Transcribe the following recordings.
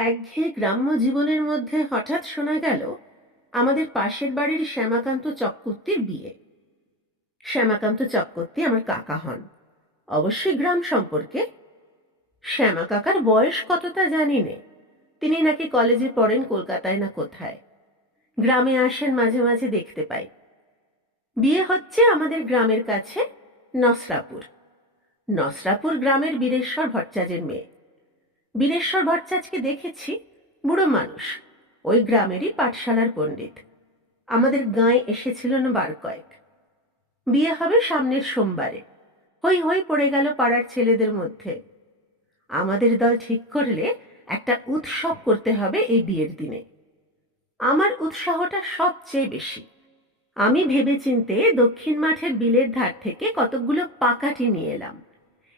একঘেয়ে গ্রাম্য জীবনের মধ্যে হঠাৎ শোনা গেল আমাদের পাশের বাড়ির শ্যামাকান্ত চক্রবর্তীর বিয়ে। শ্যামাকান্ত চক্রবর্তী আমার কাকা হন, অবশ্যই গ্রাম সম্পর্কে। শ্যামা কাকার বয়স কত তা জানি নে। তিনি নাকি কলেজে পড়েন কলকাতায় না কোথায়। গ্রামে আসেন মাঝে মাঝে, দেখতে পাই। বিয়ে হচ্ছে আমাদের গ্রামের কাছে নসরাপুর। নসরাপুর গ্রামের বীরেশ্বর ভট্টাচার্যের মেয়ে। বীরেশ্বর ভট্টাচার্যকে দেখেছি, বুড়ো মানুষ, ওই গ্রামেরই পাঠশালার পণ্ডিত। আমাদের গাঁয়ে এসেছিলেন বার কয়েক। বিয়ে হবে সামনের সোমবারে। হই হই পড়ে গেল পাড়ার ছেলেদের মধ্যে। আমাদের দল ঠিক করলে একটা উৎসব করতে হবে এই বিয়ের দিনে। আমার উৎসাহটা সবচেয়ে বেশি। আমি ভেবেচিন্তে দক্ষিণ মাঠের বিলের ধার থেকে কতকগুলো পাকাঠি নিয়ে এলাম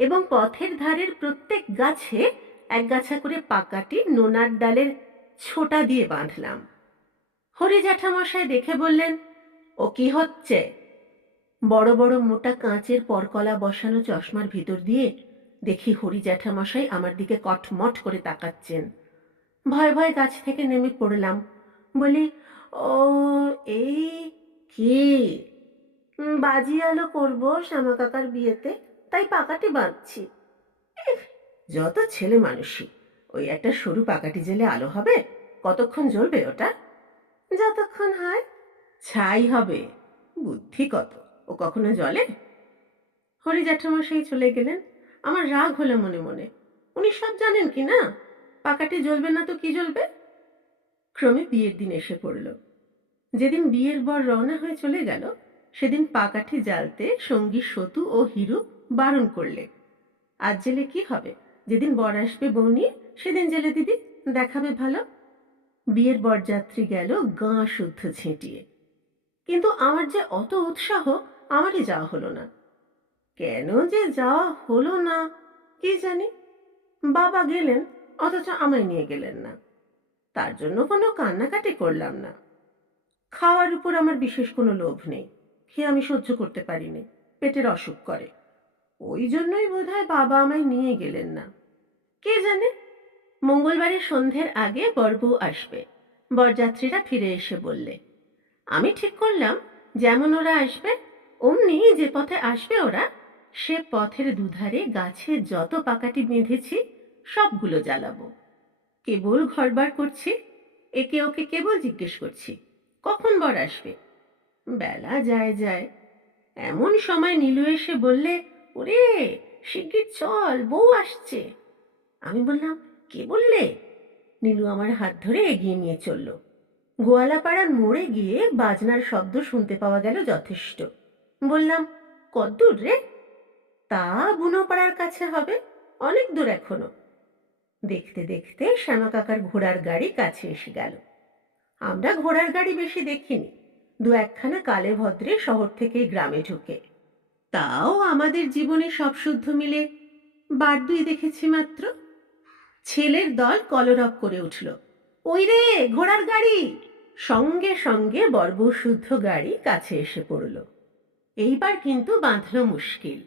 এবং পথের ধারের প্রত্যেক গাছে এক গাছা করে পাকাটি নোনার ডালের ছোটা দিয়ে বাঁধলাম। হরি জ্যাঠামশাই দেখে বললেন, ও কি হচ্ছে? বড় বড় মোটা কাঁচের পরকলা বসানো চশমার ভিতর দিয়ে দেখি হরি জ্যাঠামশাই আমার দিকে কটমট করে তাকাচ্ছেন। ভয় ভয় গাছ থেকে নেমে পড়লাম। বলি, ও এই কি? বাজি আলো করবো শ্যামা কাকার বিয়েতে, তাই পাকাটি বাঁধছি। যত ছেলে মানুষই, ওই একটা সরু পাকাটি জেলে আলো হবে? কতক্ষণ জ্বলবে ওটা? যতক্ষণ হয়। ছাই হবে। বুদ্ধি কত, ও কখনো জ্বলে? হরি জ্যাঠামশাই চলে গেলেন। আমার রাগ হলো মনে মনে। উনি সব জানেন কি না? পাকাটি জ্বলবে না তো কি জ্বলবে? ক্রমে বিয়ের দিন এসে পড়ল। যেদিন বিয়ের বর রওনা হয়ে চলে গেল, সেদিন পাকাঠি জ্বালতে সঙ্গী সতু ও হিরু বারণ করলে। আজ জেলে কি হবে? যেদিন বর আসবে বউ নিয়ে, সেদিন জেলে দিবি, দেখাবে ভালো। বিয়ের বরযাত্রী গেল গাঁ শুদ্ধ ছিটিয়ে। কিন্তু আমার যে অত উৎসাহ, আমারই যাওয়া হলো না। কেন যে যাওয়া হলো না কি জানি। বাবা গেলেন, অথচ আমায় নিয়ে গেলেন না। তার জন্য কোনো কান্নাকাটি করলাম না। খাওয়ার উপর আমার বিশেষ কোনো লোভ নেই। খেয়ে আমি সহ্য করতে পারিনি, পেটের অসুখ করে। ওই জন্যই বোধহয় বাবা আমায় নিয়ে গেলেন না। কে জানে। মঙ্গলবারের সন্ধ্যের আগে বরবউ আসবে, বরযাত্রীরা ফিরে এসে বললে। আমি ঠিক করলাম, যেমন ওরা আসবে অমনি যে পথে আসবে ওরা, সে পথের দুধারে গাছে যত পাকাটি বেঁধেছি সবগুলো জ্বালাবো। কেবল ঘরবার করছি, একে ওকে কেবল জিজ্ঞেস করছি, কখন বর আসবে? বেলা যায় যায়। এমন সময় নীলু এসে বললে, ওরে শিগগির চল, বউ আসছে। আমি বললাম, কে বললে? নীলু আমার হাত ধরে এগিয়ে নিয়ে চলল। গোয়ালাপাড়ার মোড়ে গিয়ে বাজনার শব্দ শুনতে পাওয়া গেল যথেষ্ট। বললাম, কদ্দূর রে? তা বুনোপাড়ার কাছে হবে, অনেক দূর এখনো। দেখতে দেখতে শ্যামা কাকার ঘোড়ার গাড়ি কাছে এসে গেল। আমরা ঘোড়ার গাড়ি বেশি দেখিনি, দু একখানা কালে ভদ্রে শহর থেকে গ্রামে ঢুকে। তাও আমাদের জীবনে সব শুদ্ধ মিলে বার দুই দেখেছি মাত্র। ছেলের দল কলরব করে উঠল, ওই রে ঘোড়ার গাড়ি! সঙ্গে সঙ্গে বর্বর শুদ্ধ গাড়ি কাছে এসে পড়ল। এইবার কিন্তু বাঁধল মুশকিল।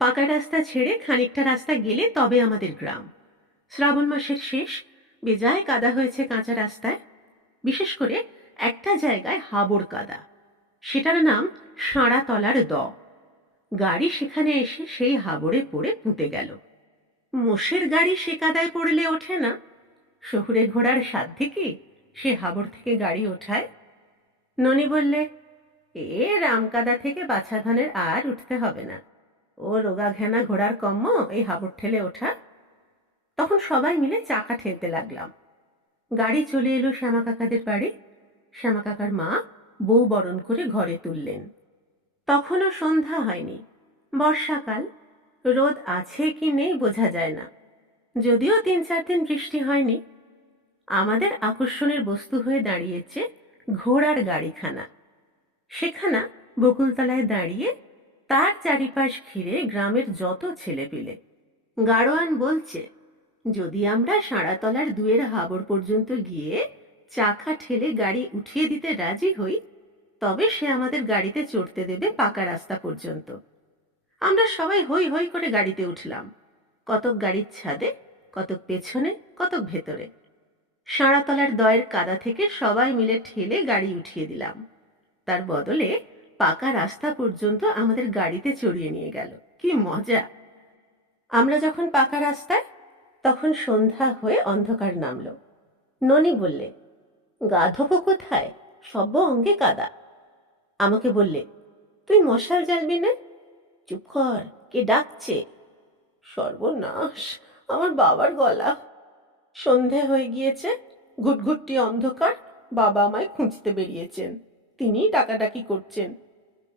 পাকা রাস্তা ছেড়ে খানিকটা রাস্তা গেলে তবে আমাদের গ্রাম। শ্রাবণ মাসের শেষ, বেজায় কাদা হয়েছে কাঁচা রাস্তায়। বিশেষ করে একটা জায়গায় হাবড় কাদা, সেটার নাম সাঁড়াতলার দ। গাড়ি সেখানে এসে সেই হাবড়ে পড়ে পুঁতে গেল। মোষের গাড়ি সে কাদায় পড়লে ওঠে না, শহুরে ঘোড়ার সাধ্যে কি সে হাবড় থেকে গাড়ি ওঠায়? ননি বললে, এ রামকাদা থেকে বাছা ধানের আর উঠতে হবে না, ও রোগা ঘেনা ঘোড়ার কম্ম এই হাবড় ঠেলে ওঠা। তখন সবাই মিলে চাকা ঠেলতে লাগলাম। গাড়ি চলে এলো শ্যামা কাকাদের বাড়ি। শ্যামা কাকার মা বউ বরণ করে ঘরে তুললেন। তখনও সন্ধ্যা হয়নি, বর্ষাকাল। রোদ আছে কি নেই বোঝা যায় না, যদিও 3-4 দিন বৃষ্টি হয়নি। আমাদের আকর্ষণের বস্তু হয়ে দাঁড়িয়েছে ঘোড়ার গাড়িখানা। সেখানা বকুলতলায় দাঁড়িয়ে, তার চারিপাশ ঘিরে গ্রামের যত ছেলেপিলে। গাড়োয়ান বলছে, যদি আমরা সাঁড়াতলার দুয়ের হাবড় পর্যন্ত গিয়ে চাকা ঠেলে গাড়ি উঠিয়ে দিতে রাজি হই, তবে সে আমাদের গাড়িতে চড়তে দেবে পাকা রাস্তা পর্যন্ত। আমরা সবাই হই হই করে গাড়িতে উঠলাম, কতক গাড়ির ছাদে, কতক পেছনে, কতক ভেতরে। সারাতলার দয়ের কাদা থেকে সবাই মিলে ঠেলে গাড়ি উঠিয়ে দিলাম। তার বদলে পাকা রাস্তা পর্যন্ত আমাদের গাড়িতে চড়িয়ে নিয়ে গেল। কি মজা! আমরা যখন পাকা রাস্তায়, তখন সন্ধ্যা হয়ে অন্ধকার নামলো। ননি বললে, গা ধোবো কোথায়, সব অঙ্গে কাদা। আমাকে বললে, তুই মশাল জ্বালবি না? চুপ কর, কে ডাকছে? সর্বনাশ, আমার বাবার গলা। সন্ধে হয়ে গিয়েছে, ঘুটঘুটটি অন্ধকার। বাবা আমায় খুঁজতে বেরিয়েছেন, তিনিই ডাকাডাকি করছেন।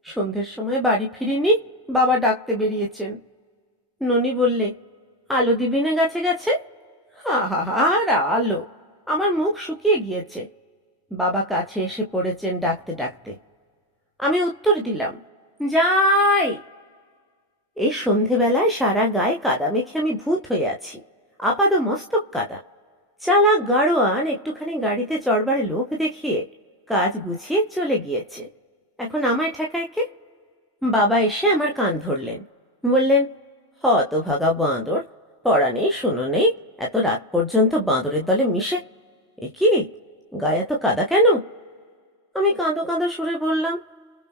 সন্ধ্যের সময় বাড়ি ফিরিনি, বাবা ডাকতে বেরিয়েছেন। ননি বললে, আলো দিবি না গাছে গাছে? আর আলো, আমার মুখ শুকিয়ে গিয়েছে। বাবা কাছে এসে পড়েছেন ডাকতে ডাকতে। আমি উত্তর দিলাম, যাই। এই সন্ধেবেলায় সারা গায়ে কাদা মেখে আমি ভূত হয়ে আছি, আপাদ মস্তক কাদা। চালাক গাড়োয়ান একটুখানি গাড়িতে চড়বার লোভ দেখিয়ে কাজ গুছিয়ে চলে গিয়েছে। এখন আমায় ঠেকায় কে? বাবা এসে আমার কান ধরলেন, বললেন, হতভাগা বাঁদর, পড়া নেই শুনো নেই, এত রাত পর্যন্ত বাঁদরের দলে মিশে। এ কি, গায়ে এত কাদা কেন? আমি কাঁদো কাঁদো সুরে বললাম,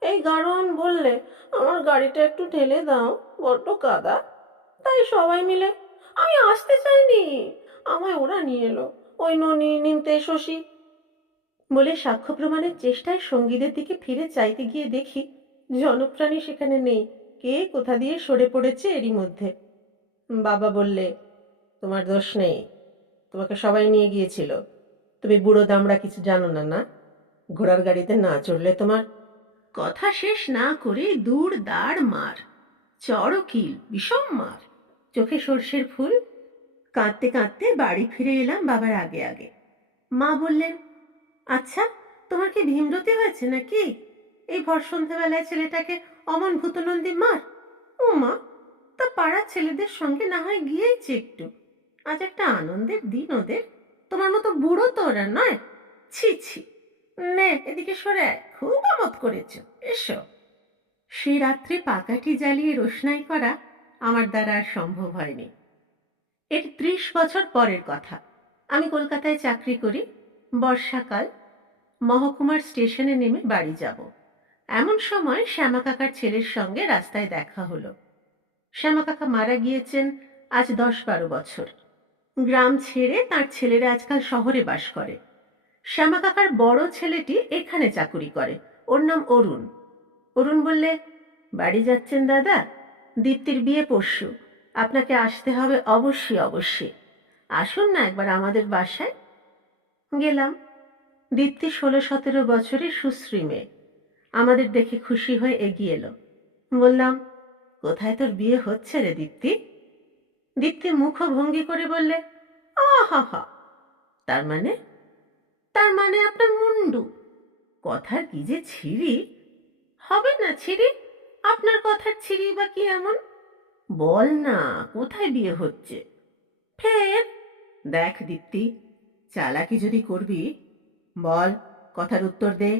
এই গাড়োয়ান বললে আমার গাড়িটা একটু ঠেলে দাও, বড্ড কাদা, তাই সবাই মিলে। আমি আসতে চাইনি, আমায় ওরা নিয়ে এলো, ওই ননি, নিমতে, শশী। বলে সাক্ষ্য প্রমাণের চেষ্টায় সঙ্গীদের দিকে ফিরে চাইতে গিয়ে দেখি জনপ্রাণী সেখানে নেই। কে কোথা দিয়ে সরে পড়েছে এরই মধ্যে। বাবা বললে, তোমার দোষ নেই, তোমাকে সবাই নিয়ে গিয়েছিল, তুমি বুড়ো দামড়া কিছু জানো না, না? ঘোড়ার গাড়িতে না চড়লে তোমার। কথা শেষ না করে দূর দাঁড় মার, চড় কিল, বিষম মার, চোখে সর্ষের ফুল। কাঁদতে কাঁদতে বাড়ি ফিরে এলাম বাবার আগে আগে। মা বললেন, আচ্ছা, তোমার কি ভীমরতি হয়েছে নাকি? এই ভর সন্ধ্যাবেলায় ছেলেটাকে অমন ভূতনন্দী মার। ও মা, তা পাড়ার ছেলেদের সঙ্গে না হয় গিয়েছে একটু, আজ একটা আনন্দের দিন ওদের। তোমার মতো বুড়ো তো ওরা নয়। ছি ছি, নে এদিকে সরে আয়, খুব আমোদ করেছ, এসো। সেই রাত্রে পাকাঠি জ্বালিয়ে রোশনাই করা আমার দ্বারা আর সম্ভব হয়নি। এর 30 বছর পরের কথা। আমি কলকাতায় চাকরি করি। বর্ষাকাল। মহকুমার স্টেশনে নেমে বাড়ি যাব। এমন সময় শ্যামা কাকার ছেলের সঙ্গে রাস্তায় দেখা হলো। শ্যামা কাকা মারা গিয়েছেন আজ 10-12 বছর। গ্রাম ছেড়ে তার ছেলেরা আজকাল শহরে বাস করে। শ্যামা কাকার বড় ছেলেটি এখানে চাকুরি করে, ওর নাম অরুণ। অরুণ বললে, বাড়ি যাচ্ছেন দাদা? দীপ্তির বিয়ে পরশু, আপনাকে আসতে হবে অবশ্যই অবশ্যই। আসুন না একবার আমাদের বাসায়। গেলাম। দীপ্তি 16-17 বছরের সুশ্রী মেয়ে। আমাদের দেখে খুশি হয়ে এগিয়ে এলো। বললাম, কোথায় তোর বিয়ে হচ্ছে রে দীপ্তি? দীপ্তি মুখভঙ্গি করে বললে, আহা, তার মানে? তার মানে আপনার মুন্ডু। কথার কি যে ছিরি! হবে না ছিরি? আপনার কথার ছিরি বা কি এমন? বল না, কোথায় বিয়ে হচ্ছে? ফের দেখ দীপ্তি, চালাকি যদি করবি, বল, কথার উত্তর দে।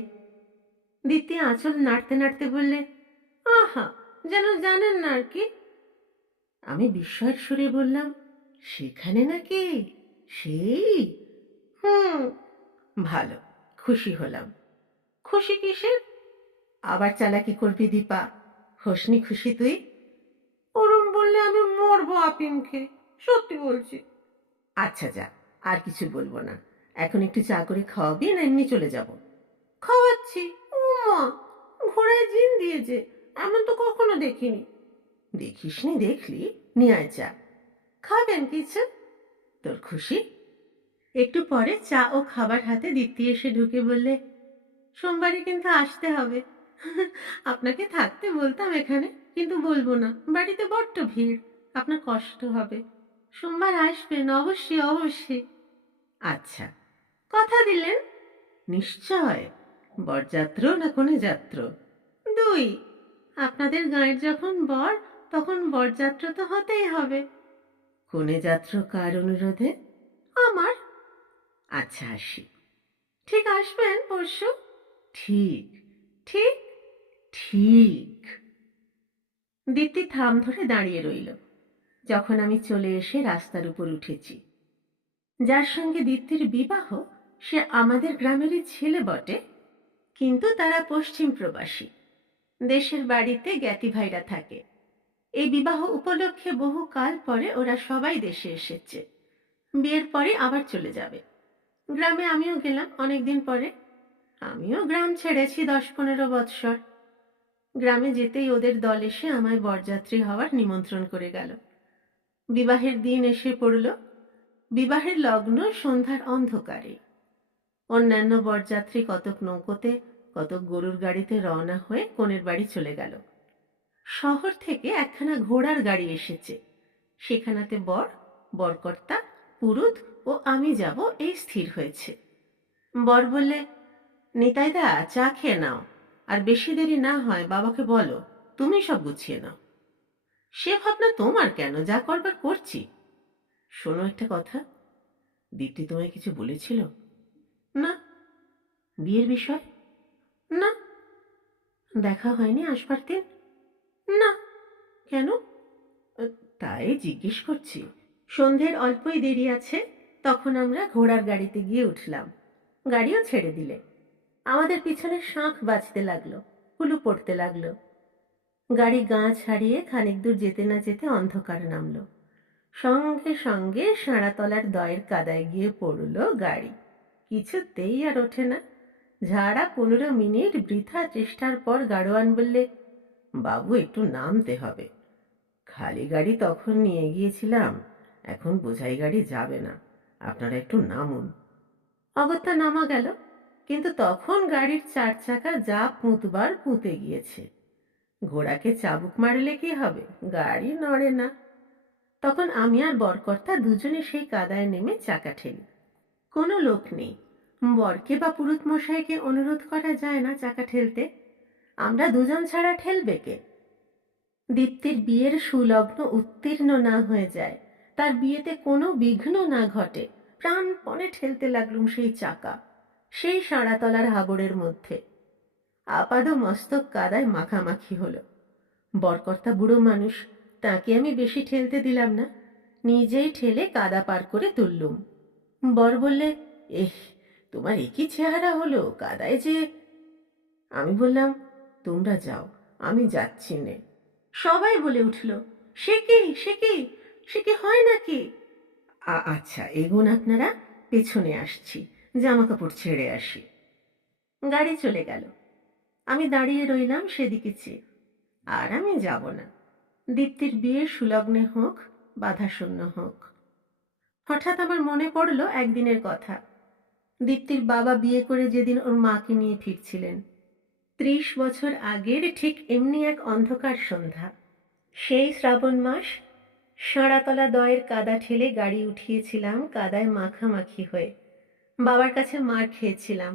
দীপ্তি আঁচল নাড়তে নাড়তে বললে, আহা, যেন জানেন না আর কি। আমি বিস্ময়ের সুরে বললাম, সেখানে নাকি? সেই? হুম। ভালো, খুশি হলাম। খুশি কিসের? আবার চালাকি করবি দীপা, হোসনি খুশি তুই? ওরম বললে আমি মরবো আপিম খেয়ে, সত্যি বলছি। আচ্ছা যা, আর কিছু বলবো না। এখন একটু চা করে খাওয়াবি না এমনি চলে যাব? খাওয়াচ্ছি। ও মা, ঘোড়ায় জিন দিয়েছে, এমন তো কখনো দেখিনি। দেখিসনি দেখলি, নিয়ে আয় চা। খাবেন কিছু? তোর খুশি। একটু পরে চা ও খাবার হাতে দীপ্তি এসে ঢুকে বললে, সোমবারই কিন্তু আসতে হবে। আপনাকে থাকতে বলতাম এখানে, কিন্তু বলবো না, বাড়িতে বড্ড ভিড়, আপনার কষ্ট হবে। সোমবার আসবেন অবশ্যই অবশ্যই। আচ্ছা, কথা দিলেন? নিশ্চয়। বরযাত্র না কোনে যাত্র? দুই। আপনাদের গাঁয়ের যখন বর, তখন বরযাত্র তো হতেই হবে। কোনে যাত্র কার অনুরোধে? আমার। আচ্ছা আসি। ঠিক আসবেন পরশু? ঠিক, ঠিক, ঠিক। দীপ্তি থাম ধরে দাঁড়িয়ে রইল। যখন আমি চলে এসে রাস্তার উপর উঠেছি, যার সঙ্গে দীপ্তির বিবাহ সে আমাদের গ্রামেরই ছেলে বটে, কিন্তু তারা পশ্চিম প্রবাসী, দেশের বাড়িতে জ্ঞাতি ভাইরা থাকে। এই বিবাহ উপলক্ষে বহু কাল পরে ওরা সবাই দেশে এসেছে। বিয়ের পরে আবার চলে যাবে। গ্রামে আমিও গেলাম অনেকদিন পরে। আমিও গ্রাম ছেড়েছি 10-15 বৎসর। গ্রামে যেতেই ওদের দল এসে আমায় বরযাত্রী হওয়ার নিমন্ত্রণ করে গেল। বিবাহের দিন এসে পড়ল। বিবাহের লগ্ন সন্ধ্যার অন্ধকারে। অন্যান্য বরযাত্রী কতক নৌকোতে, কতক গরুর গাড়িতে রওনা হয়ে কনের বাড়ি চলে গেল। শহর থেকে একখানা ঘোড়ার গাড়ি এসেছে। সেখানাতে বর, বরকর্তা, পুরুত ও আমি যাব এই স্থির হয়েছে। বর বললে, নিতাইদা চা খেয়ে নাও, আর বেশি দেরি না হয় বাবাকে বলো, তুমি সব গুছিয়ে নাও। সে ভাবনা তোমার কেন, যা করবার করছি। শোনো একটা কথা, দীপ্তি তোমায় কিছু বলেছিল? না। বিয়ের বিষয়? না। দেখা হয়নি আসবার দিন? না। কেন? তাই জিজ্ঞেস করছি। সন্ধ্যের অল্পই দেরি আছে, তখন আমরা ঘোড়ার গাড়িতে গিয়ে উঠলাম। গাড়িও ছেড়ে দিলে। আমাদের পিছনে শাঁখ বাজতে লাগলো, হুলু পড়তে লাগলো। গাড়ি গাঁ ছাড়িয়ে খানিক দূর যেতে না যেতে অন্ধকার নামলো। সঙ্গে সঙ্গে সাঁড়াতলার দয়ের কাদায় গিয়ে পড়ল গাড়ি। কিছুতেই আর ওঠে না। ঝাড়া 15 মিনিট বৃথা চেষ্টার পর গাড়োয়ান বললে, বাবু একটু নামতে হবে। খালি গাড়ি তখন নিয়ে গিয়েছিলাম, এখন বোঝাই গাড়ি যাবে না, আপনারা একটু নামুন। অগত্যা নামা গেল, কিন্তু তখন গাড়ির 4 চাকা যা পুঁতবার পুঁতে গিয়েছে। ঘোড়াকে চাবুক মারলে কি হবে, গাড়ি নড়ে না। তখন আমি আর বরকর্তা দুজনে সেই কাদায় নেমে চাকা ঠেলি। কোনো লোক নেই। বরকে বা পুরুত মশাইকে অনুরোধ করা যায় না চাকা ঠেলতে। আমরা দুজন ছাড়া ঠেলবে কে? দীপ্তির বিয়ের সুলগ্ন উত্তীর্ণ না হয়ে যায়, তার বিয়েতে কোনো বিঘ্ন না ঘটে, প্রাণপণে ঠেলতে লাগলুম সেই চাকা, সেই সাঁড়াতলার হাবড়ের মধ্যে। আপাদ মস্তক কাদায় মাখামাখি হলো। বরকর্তা বুড়ো মানুষ, তাকে আমি বেশি ঠেলতে দিলাম না, নিজেই ঠেলে কাদা পার করে তুললুম। বর বললে, এহ, তোমার একই চেহারা হলো, কাদায় যে। আমি বললাম, তোমরা যাও, আমি যাচ্ছি নে। সবাই বলে উঠল, সে কি, সে কি, সে কি হয় নাকি? আচ্ছা এগুন আপনারা, পেছনে আসছি, জামা কাপড় ছেড়ে আসি। গাড়ি চলে গেল। আমি দাঁড়িয়ে রইলাম সেদিকে চেয়ে। আর আমি যাব না। দীপ্তির বিয়ে সুলগ্নে হোক, বাধাশূন্য হোক। হঠাৎ আমার মনে পড়ল একদিনের কথা। দীপ্তির বাবা বিয়ে করে যেদিন ওর মাকে নিয়ে ফিরছিলেন, 30 বছর আগের ঠিক এমনি এক অন্ধকার সন্ধ্যা। সেই শ্রাবণ মাস। সাঁড়াতলা দয়ের কাদা ঠেলে গাড়ি উঠিয়েছিলাম কাদায় মাখামাখি হয়ে। বাবার কাছে মার খেয়েছিলাম।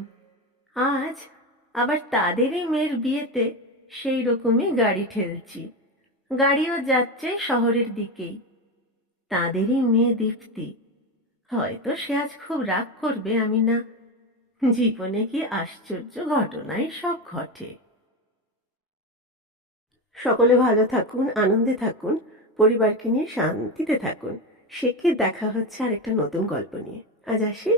আজ আবার তাদেরই মেয়ের বিয়েতে সেই রকমই গাড়ি ঠেলছি। গাড়িও যাচ্ছে শহরের দিকেই। তাদেরই মেয়ে দীপ্তি। হয়তো সে আজ খুব রাগ করবে আমি না। জীবনে কি আশ্চর্য ঘটনাই সব ঘটে। সকলে ভালো থাকুন, আনন্দে থাকুন, পরিবারকে নিয়ে শান্তিতে থাকুন। সে কি দেখা হচ্ছে আরেকটা নতুন গল্প নিয়ে। আজ আসি।